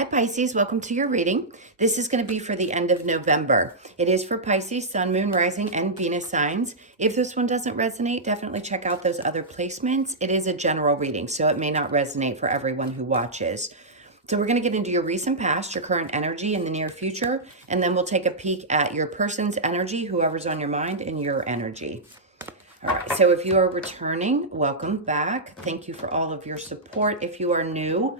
Hi Pisces, welcome to your reading. This is going to be for the end of November. It is for Pisces, Sun, Moon, Rising, and Venus signs. If this one doesn't resonate, definitely check out those other placements. It is a general reading, so it may not resonate for everyone who watches. So we're going to get into your recent past, your current energy, in the near future, and then we'll take a peek at your person's energy, whoever's on your mind, and your energy. All right, so if you are returning, welcome back. Thank you for all of your support. If you are new,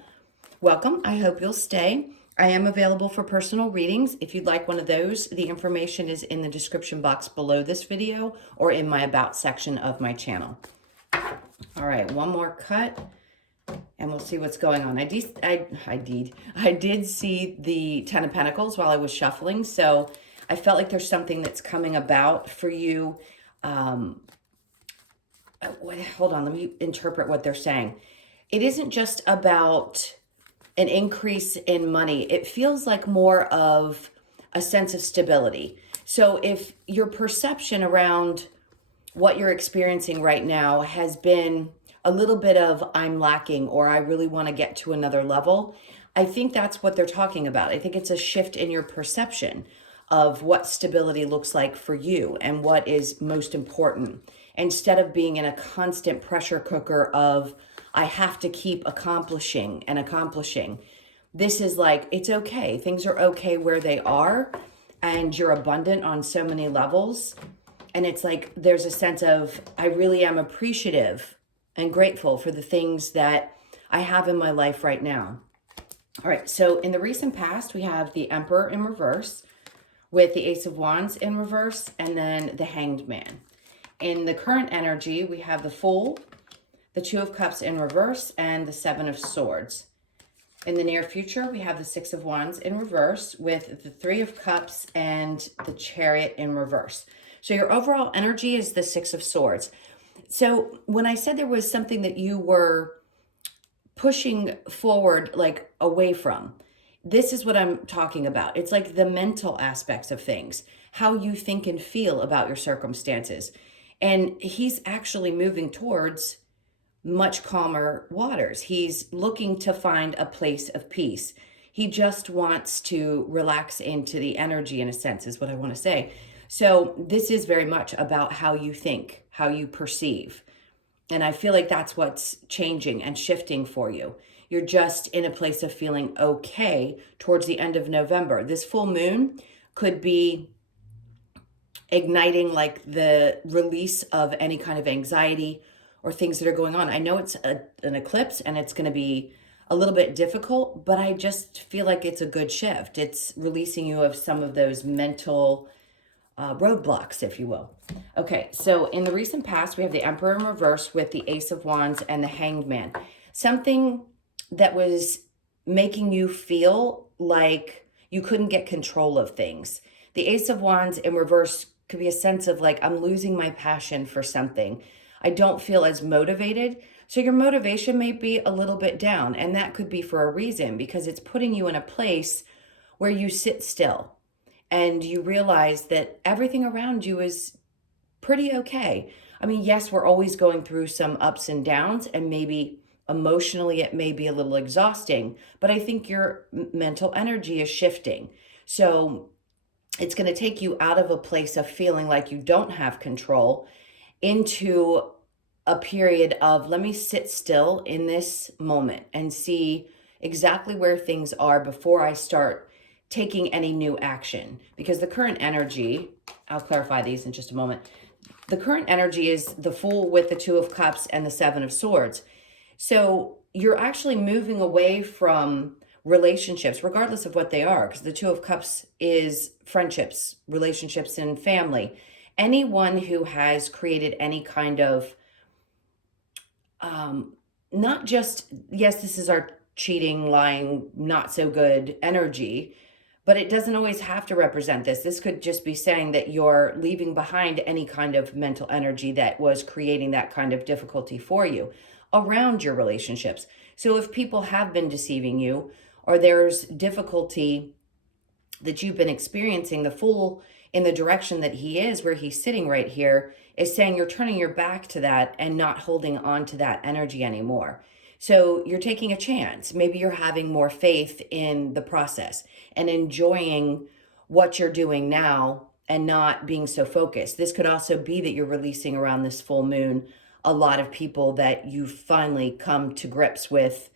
welcome. I hope you'll stay. I am available for personal readings. If you'd like one of those, the information is in the description box below this video or in my About section of my channel. All right, one more cut and we'll see what's going on. I did see the Ten of Pentacles while I was shuffling, so I felt like there's something that's coming about for you. Hold on, let me interpret what they're saying. It isn't just about an increase in money. It feels like more of a sense of stability. So if your perception around what you're experiencing right now has been a little bit of I'm lacking or I really want to get to another level, I think that's what they're talking about. I think it's a shift in your perception of what stability looks like for you and what is most important. Instead of being in a constant pressure cooker of I have to keep accomplishing and accomplishing. This is like, it's okay. Things are okay where they are, and you're abundant on so many levels. And it's like, there's a sense of, I really am appreciative and grateful for the things that I have in my life right now. All right, so in the recent past, we have the Emperor in reverse with the Ace of Wands in reverse, and then the Hanged Man. In the current energy, we have the Fool, the Two of Cups in reverse, and the Seven of Swords. In the near future, we have the Six of Wands in reverse with the Three of Cups and the Chariot in reverse. So your overall energy is the Six of Swords. So when I said there was something that you were pushing forward, like away from, this is what I'm talking about. It's like the mental aspects of things, how you think and feel about your circumstances. And he's actually moving towards much calmer waters. He's looking to find a place of peace. He just wants to relax into the energy, in a sense, is what I want to say. So this is very much about how you think, how you perceive. And I feel like that's what's changing and shifting for you. You're just in a place of feeling okay towards the end of November. This full moon could be igniting like the release of any kind of anxiety or things that are going on. I know it's an eclipse and it's going to be a little bit difficult, but I just feel like it's a good shift. It's releasing you of some of those mental roadblocks, if you will. Okay, so in the recent past, we have the Emperor in reverse with the Ace of Wands and the Hanged Man. Something that was making you feel like you couldn't get control of things. The Ace of Wands in reverse could be a sense of like, I'm losing my passion for something. I don't feel as motivated. So your motivation may be a little bit down, and that could be for a reason, because it's putting you in a place where you sit still and you realize that everything around you is pretty okay. I mean, yes, we're always going through some ups and downs, and maybe emotionally it may be a little exhausting, but I think your mental energy is shifting. So it's going to take you out of a place of feeling like you don't have control into a period of, let me sit still in this moment and see exactly where things are before I start taking any new action. Because the current energy, I'll clarify these in just a moment. The current energy is the Fool with the Two of Cups and the Seven of Swords. So you're actually moving away from relationships, regardless of what they are, because the Two of Cups is friendships, relationships, and family. Anyone who has created any kind of, not just, yes, this is our cheating, lying, not so good energy, but it doesn't always have to represent this. This could just be saying that you're leaving behind any kind of mental energy that was creating that kind of difficulty for you around your relationships. So if people have been deceiving you, or there's difficulty that you've been experiencing, the Fool in the direction that he is, where he's sitting right here, is saying you're turning your back to that and not holding on to that energy anymore. So you're taking a chance. Maybe you're having more faith in the process and enjoying what you're doing now and not being so focused. This could also be that you're releasing around this full moon a lot of people that you finally come to grips with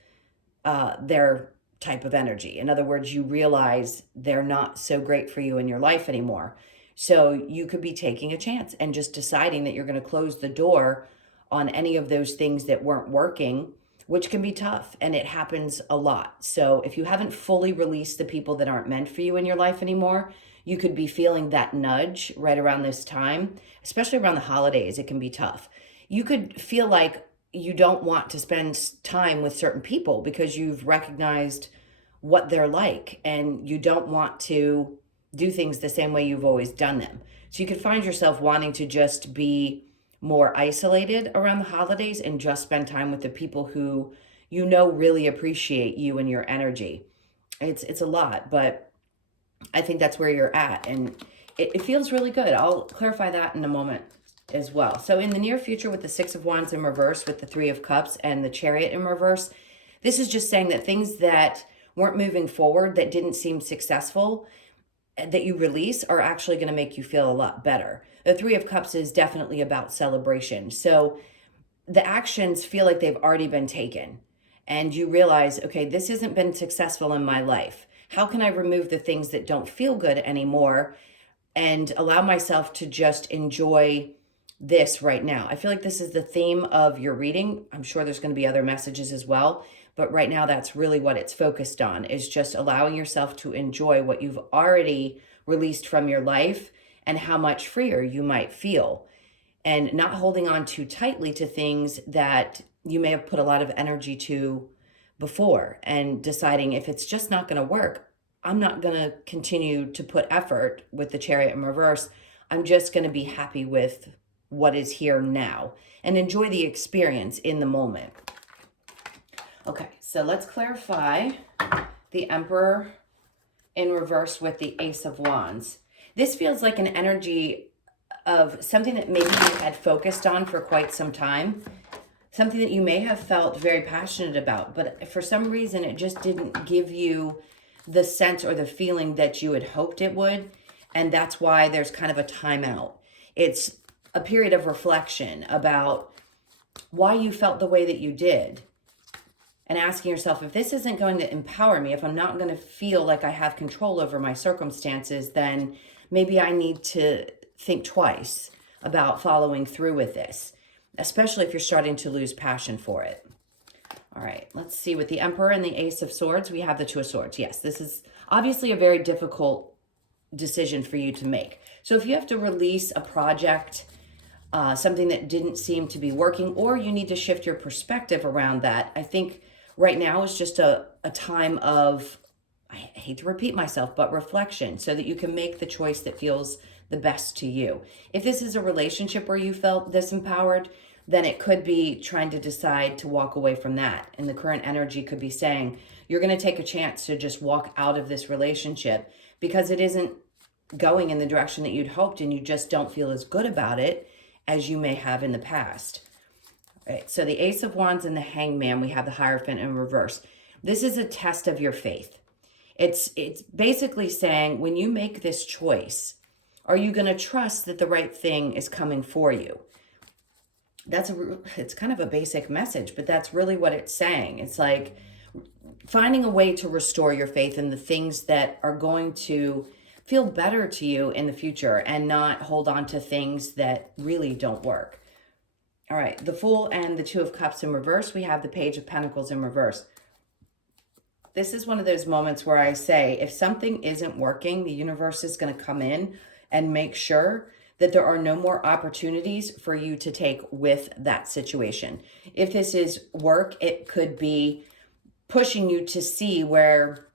their type of energy. In other words, you realize they're not so great for you in your life anymore. So you could be taking a chance and just deciding that you're going to close the door on any of those things that weren't working, which can be tough, and it happens a lot. So if you haven't fully released the people that aren't meant for you in your life anymore, you could be feeling that nudge right around this time, especially around the holidays. It can be tough. You could feel like you don't want to spend time with certain people because you've recognized what they're like and you don't want to do things the same way you've always done them. So you could find yourself wanting to just be more isolated around the holidays and just spend time with the people who you know really appreciate you and your energy. It's a lot, but I think that's where you're at, and it feels really good. I'll clarify that in a moment as well. So in the near future, with the Six of Wands in reverse, with the Three of Cups and the Chariot in reverse, this is just saying that things that weren't moving forward, that didn't seem successful, that you release are actually going to make you feel a lot better. The Three of Cups is definitely about celebration. So the actions feel like they've already been taken, and you realize, okay, this hasn't been successful in my life. How can I remove the things that don't feel good anymore and allow myself to just enjoy this right now? I feel like this is the theme of your reading. I'm sure there's going to be other messages as well, but right now that's really what it's focused on, is just allowing yourself to enjoy what you've already released from your life and how much freer you might feel, and not holding on too tightly to things that you may have put a lot of energy to before, and deciding if it's just not going to work, I'm not going to continue to put effort with the Chariot in reverse. I'm just going to be happy with what is here now and enjoy the experience in the moment. Okay, so let's clarify the Emperor in reverse with the Ace of Wands. This feels like an energy of something that maybe you had focused on for quite some time, something that you may have felt very passionate about, but for some reason it just didn't give you the sense or the feeling that you had hoped it would, and that's why there's kind of a timeout. It's a period of reflection about why you felt the way that you did, and asking yourself, if this isn't going to empower me, if I'm not going to feel like I have control over my circumstances, then maybe I need to think twice about following through with this, especially if you're starting to lose passion for it. All right, let's see. With the Emperor and the Ace of Swords, we have the Two of Swords. Yes, this is obviously a very difficult decision for you to make. So if you have to release a project, something that didn't seem to be working, or you need to shift your perspective around that, I think right now is just a time of, I hate to repeat myself, but reflection, so that you can make the choice that feels the best to you. If this is a relationship where you felt disempowered, then it could be trying to decide to walk away from that. And the current energy could be saying, you're going to take a chance to just walk out of this relationship because it isn't going in the direction that you'd hoped, and you just don't feel as good about it as you may have in the past. All right, so the Ace of Wands and the Hangman, we have the Hierophant in reverse. This is a test of your faith. It's basically saying, when you make this choice, are you going to trust that the right thing is coming for you? It's kind of a basic message, but that's really what it's saying. It's like finding a way to restore your faith in the things that are going to feel better to you in the future, and not hold on to things that really don't work. All right, the Fool and the Two of Cups in reverse, we have the Page of Pentacles in reverse. This is one of those moments where I say, if something isn't working, the universe is going to come in and make sure that there are no more opportunities for you to take with that situation. If this is work, it could be pushing you to see where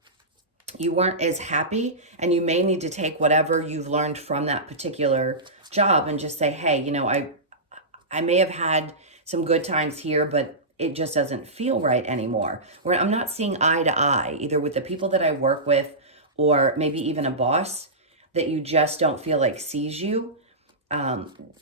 you weren't as happy, and you may need to take whatever you've learned from that particular job and just say, hey, you know, I may have had some good times here, but it just doesn't feel right anymore. Where I'm not seeing eye to eye, either with the people that I work with, or maybe even a boss that you just don't feel like sees you.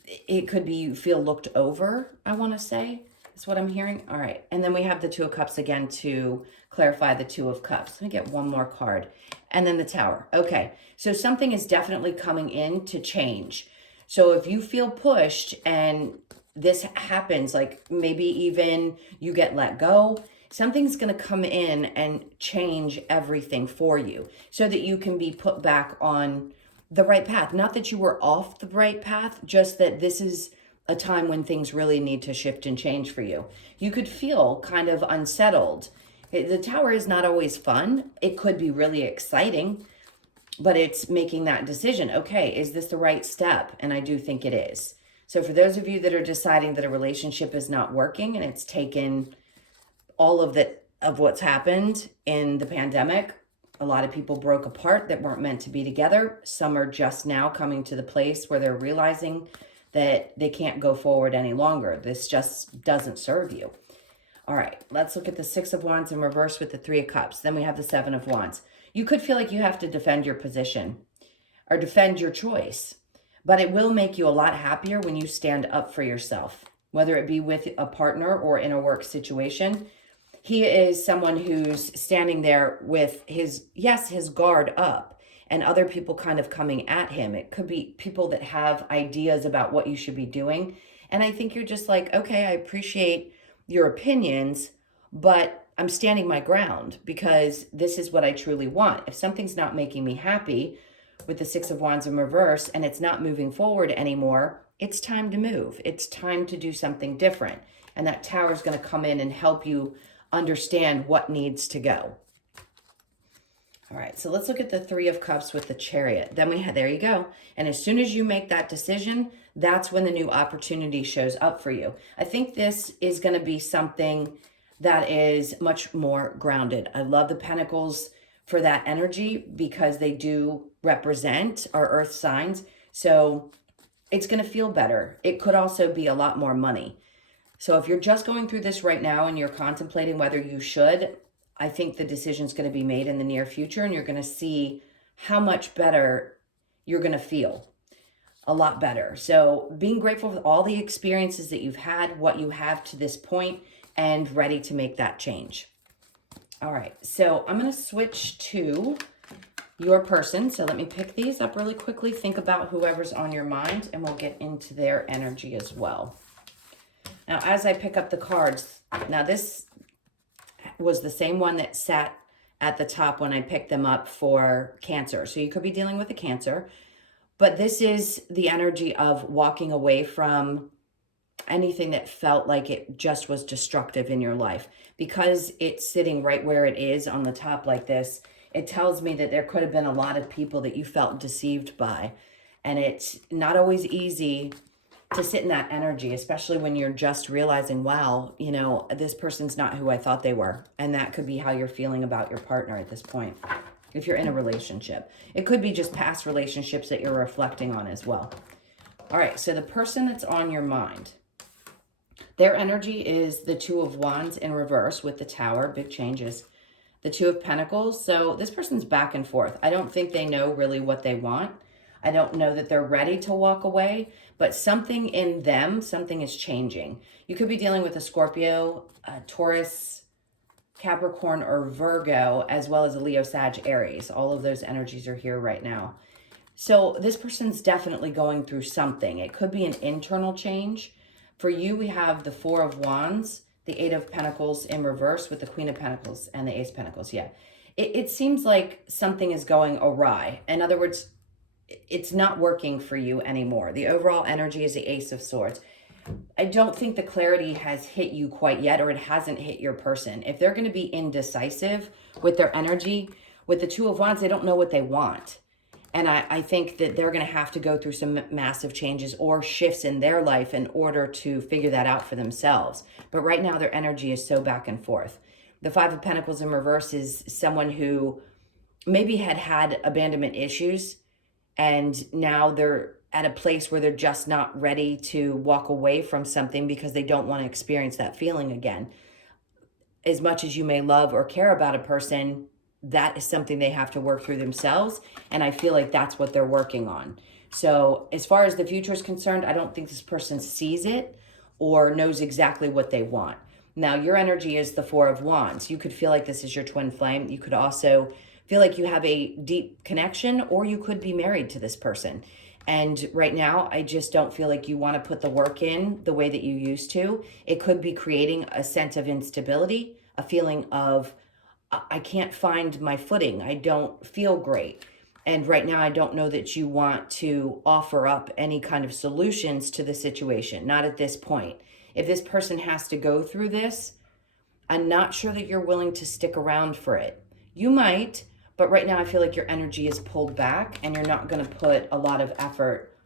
It could be you feel looked over, I want to say. Is what I'm hearing. All right. And then we have the Two of Cups again to clarify the Two of Cups. Let me get one more card. And then the Tower. Okay. So something is definitely coming in to change. So if you feel pushed and this happens, like maybe even you get let go, something's going to come in and change everything for you so that you can be put back on the right path. Not that you were off the right path, just that this is a time when things really need to shift and change for you. You could feel kind of unsettled. The Tower is not always fun. It could be really exciting, but it's making that decision. Okay, is this the right step? And I do think it is. So for those of you that are deciding that a relationship is not working and it's taken all of what's happened in the pandemic, a lot of people broke apart that weren't meant to be together. Some are just now coming to the place where they're realizing that they can't go forward any longer. This just doesn't serve you. All right, let's look at the Six of Wands in reverse with the Three of Cups. Then we have the Seven of Wands. You could feel like you have to defend your position or defend your choice, but it will make you a lot happier when you stand up for yourself, whether it be with a partner or in a work situation. He is someone who's standing there with his guard up, and other people kind of coming at him. It could be people that have ideas about what you should be doing. And I think you're just like, okay, I appreciate your opinions, but I'm standing my ground because this is what I truly want. If something's not making me happy with the Six of Wands in reverse and it's not moving forward anymore, it's time to move. It's time to do something different. And that Tower is going to come in and help you understand what needs to go. All right, so let's look at the Three of Cups with the Chariot. Then there you go. And as soon as you make that decision, that's when the new opportunity shows up for you. I think this is going to be something that is much more grounded. I love the Pentacles for that energy because they do represent our earth signs. So it's going to feel better. It could also be a lot more money. So if you're just going through this right now and you're contemplating whether you should, I think the decision's going to be made in the near future, and you're going to see how much better you're going to feel. A lot better. So being grateful for all the experiences that you've had, what you have to this point, and ready to make that change. All right, so I'm going to switch to your person. So let me pick these up really quickly. Think about whoever's on your mind, and we'll get into their energy as well. Now, as I pick up the cards, now this was the same one that sat at the top when I picked them up for Cancer. So you could be dealing with a Cancer, but this is the energy of walking away from anything that felt like it just was destructive in your life. Because it's sitting right where it is on the top like this, it tells me that there could have been a lot of people that you felt deceived by. And it's not always easy to sit in that energy, especially when you're just realizing, wow, you know, this person's not who I thought they were. And that could be how you're feeling about your partner at this point, if you're in a relationship. It could be just past relationships that you're reflecting on as well. All right, so the person that's on your mind, their energy is the Two of Wands in reverse with the Tower, big changes. The Two of Pentacles, so this person's back and forth. I don't think they know really what they want. I don't know that they're ready to walk away, but something in them, something is changing. You could be dealing with a Scorpio, a Taurus, Capricorn, or Virgo, as well as a Leo, Sag, Aries. All of those energies are here right now. So this person's definitely going through something. It could be an internal change. For you, we have the Four of Wands, the Eight of Pentacles in reverse with the Queen of Pentacles and the Ace of Pentacles. Yeah, it seems like something is going awry. In other words, it's not working for you anymore. The overall energy is the Ace of Swords. I don't think the clarity has hit you quite yet, or it hasn't hit your person. If they're going to be indecisive with their energy, with the Two of Wands, they don't know what they want. And I think that they're going to have to go through some massive changes or shifts in their life in order to figure that out for themselves. But right now, their energy is so back and forth. The Five of Pentacles in reverse is someone who maybe had abandonment issues, and now they're at a place where they're just not ready to walk away from something because they don't want to experience that feeling again. As much as you may love or care about a person, that is something they have to work through themselves. And I feel like that's what they're working on. So as far as the future is concerned, I don't think this person sees it, or knows exactly what they want. Now, your energy is the Four of Wands. You could feel like this is your twin flame. You could also feel like you have a deep connection, or you could be married to this person. And right now, I just don't feel like you want to put the work in the way that you used to. It could be creating a sense of instability, a feeling of, I can't find my footing. I don't feel great. And right now, I don't know that you want to offer up any kind of solutions to the situation, not at this point. If this person has to go through this, I'm not sure that you're willing to stick around for it. You might, but right now I feel like your energy is pulled back and you're not going to put a lot of effort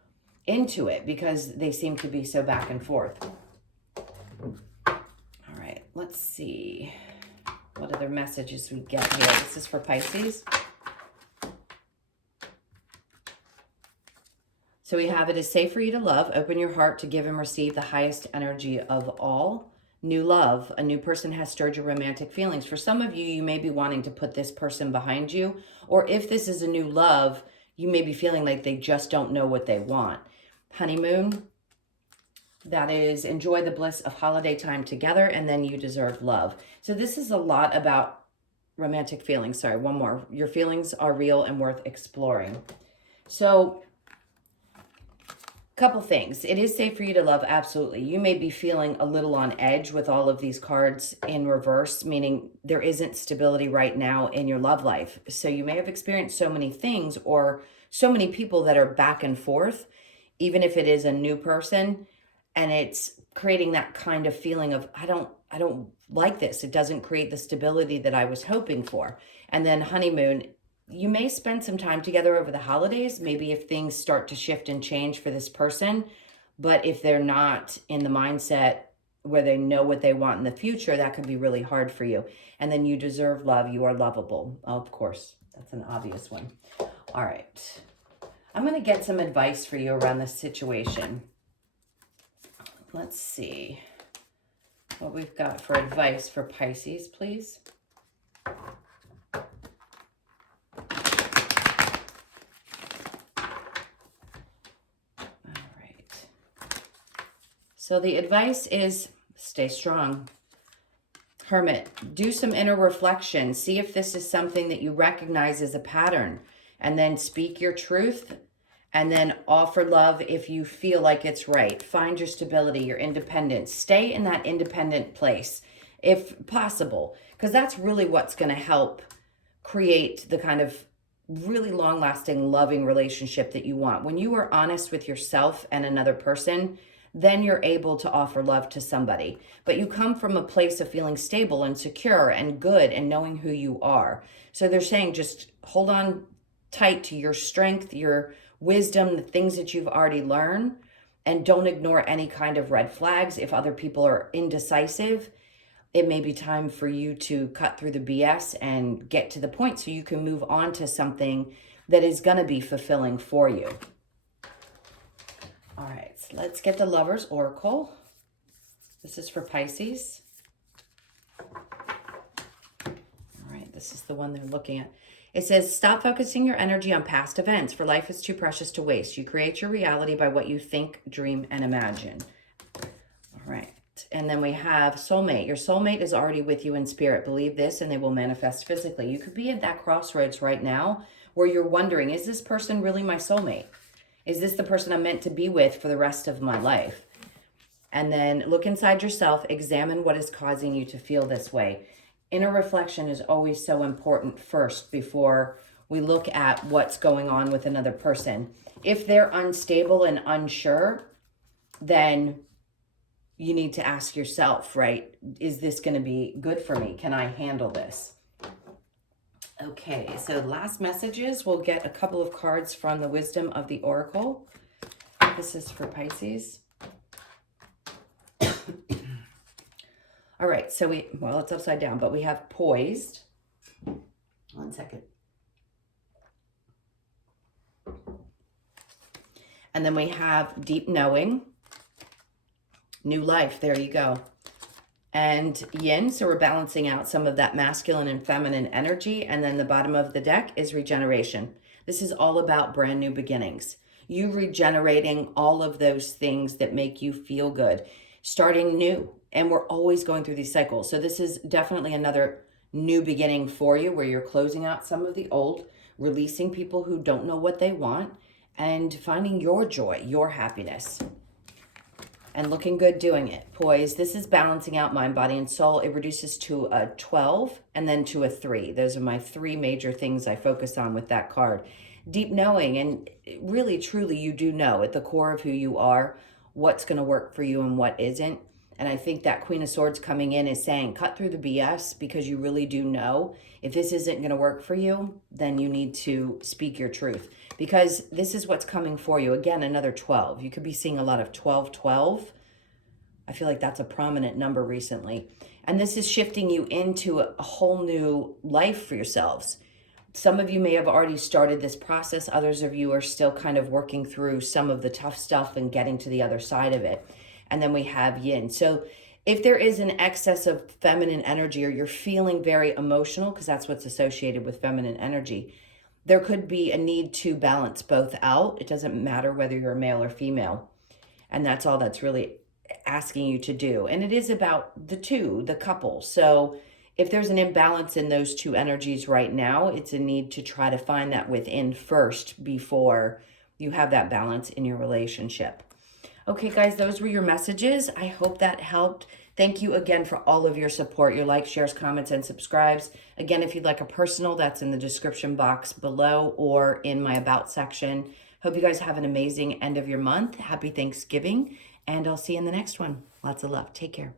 into it because they seem to be so back and forth. All right, let's see what other messages we get here. This is for Pisces. So we have, it is safe for you to love. Open your heart to give and receive the highest energy of all. New love. A new person has stirred your romantic feelings. For some of you, you may be wanting to put this person behind you. Or if this is a new love, you may be feeling like they just don't know what they want. Honeymoon. That is, enjoy the bliss of holiday time together, and then you deserve love. So this is a lot about romantic feelings. Sorry, one more. Your feelings are real and worth exploring. So, couple things. It is safe for you to love, absolutely. You may be feeling a little on edge with all of these cards in reverse, meaning there isn't stability right now in your love life. So you may have experienced so many things or so many people that are back and forth, even if it is a new person, and it's creating that kind of feeling of, I don't like this. It doesn't create the stability that I was hoping for. And then honeymoon, you may spend some time together over the holidays, maybe if things start to shift and change for this person. But if they're not in the mindset where they know what they want in the future, that could be really hard for you. And then you deserve love. You are lovable. Oh, of course, that's an obvious one. All right. I'm going to get some advice for you around this situation. Let's see what we've got for advice for Pisces, please. So the advice is stay strong. Hermit, do some inner reflection. See if this is something that you recognize as a pattern, and then speak your truth, and then offer love if you feel like it's right. Find your stability, your independence. Stay in that independent place if possible, because that's really what's going to help create the kind of really long-lasting, loving relationship that you want. When you are honest with yourself and another person, then you're able to offer love to somebody. But you come from a place of feeling stable and secure and good and knowing who you are. So they're saying just hold on tight to your strength, your wisdom, the things that you've already learned, and don't ignore any kind of red flags. If other people are indecisive, it may be time for you to cut through the BS and get to the point so you can move on to something that is going to be fulfilling for you. All right, so let's get the Lover's Oracle. This is for Pisces. All right, this is the one they're looking at. It says, stop focusing your energy on past events, for life is too precious to waste. You create your reality by what you think, dream, and imagine. All right, and then we have soulmate. Your soulmate is already with you in spirit. Believe this, and they will manifest physically. You could be at that crossroads right now where you're wondering, is this person really my soulmate? Is this the person I'm meant to be with for the rest of my life? And then look inside yourself, examine what is causing you to feel this way. Inner reflection is always so important first before we look at what's going on with another person. If they're unstable and unsure, then you need to ask yourself, right? Is this going to be good for me? Can I handle this? Okay, so last messages, we'll get a couple of cards from the Wisdom of the Oracle. This is for Pisces. All right, so well, it's upside down, but we have poised. One second. And then we have deep knowing, new life, there you go. And yin, so we're balancing out some of that masculine and feminine energy. And then the bottom of the deck is regeneration. This is all about brand new beginnings. You regenerating all of those things that make you feel good. starting new. And we're always going through these cycles. So this is definitely another new beginning for you, where you're closing out some of the old, releasing people who don't know what they want, and finding your joy, your happiness, and looking good doing it. Poise, this is balancing out mind, body, and soul. It reduces to a 12 and then to a 3. Those are my 3 major things I focus on with that card. Deep knowing, and really, truly, you do know at the core of who you are what's going to work for you and what isn't. And I think that Queen of Swords coming in is saying, cut through the BS, because you really do know if this isn't going to work for you, then you need to speak your truth, because this is what's coming for you. Again, another 12. You could be seeing a lot of 12, 12. I feel like that's a prominent number recently. And this is shifting you into a whole new life for yourselves. Some of you may have already started this process. Others of you are still kind of working through some of the tough stuff and getting to the other side of it. And then we have yin. So if there is an excess of feminine energy, or you're feeling very emotional, because that's what's associated with feminine energy, there could be a need to balance both out. It doesn't matter whether you're male or female. And that's all that's really asking you to do. And it is about the two, the couple. So if there's an imbalance in those two energies right now, it's a need to try to find that within first before you have that balance in your relationship. Okay, guys, those were your messages. I hope that helped. Thank you again for all of your support, your likes, shares, comments, and subscribes. Again, if you'd like a personal, that's in the description box below or in my About section. Hope you guys have an amazing end of your month. Happy Thanksgiving, and I'll see you in the next one. Lots of love. Take care.